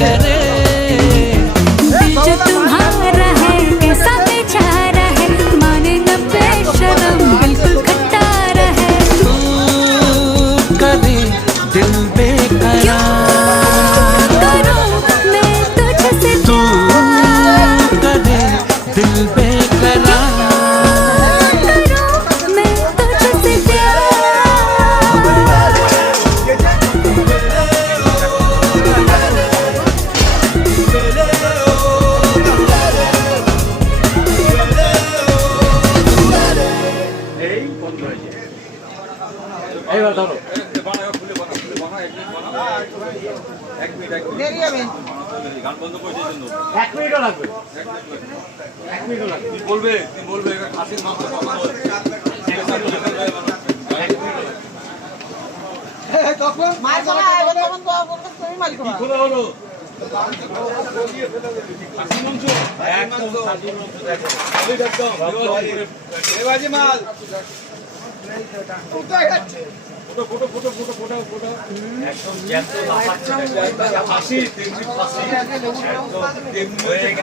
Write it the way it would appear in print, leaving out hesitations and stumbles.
करे। दिल जो तुम्हारा है कैसा बेचारा है, माने न बेशरम बिल्कुल खट्टारा है। तू करे दिल बेकरार, करूं मैं तुझसे तू करे दिल बेकरार। करूं मैं तुझसे प्यार। এইবার ধরো গান বন্ধ করে দিয়ে জন্য 1 মিনিটও লাগবে 1 মিনিটও লাগবে তুমি বলবে হাসির মাত্রা কমানো তখন মায়ের সময় আইবে তখন তো তুমি মালিক কি খোলা হলো হাসি মঞ্চ একদম হাসি মঞ্চ দেখো আমি একদম দেবাজি মাল কোথায় যাচ্ছে ফটো একদম জ্যান্ত হাসি তেমনি হাসি একদম তেমনি